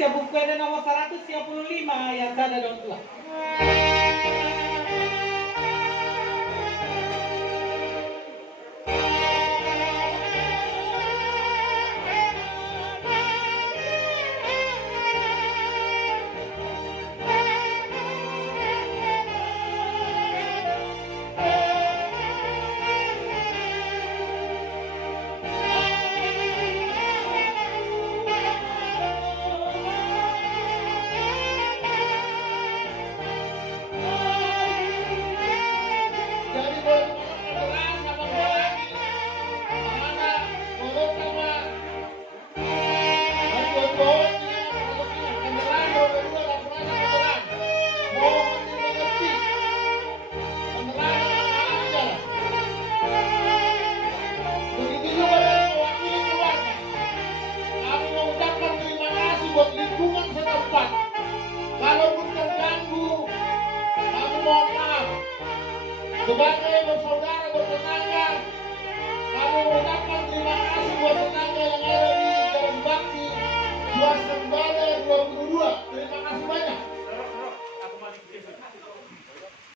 ya buku ada nomor 135 yang ada dong tuh. Buat lingkungan setempat, kalaupun terganggu, kami mohon maaf. Sebagai bersaudara bertetangga,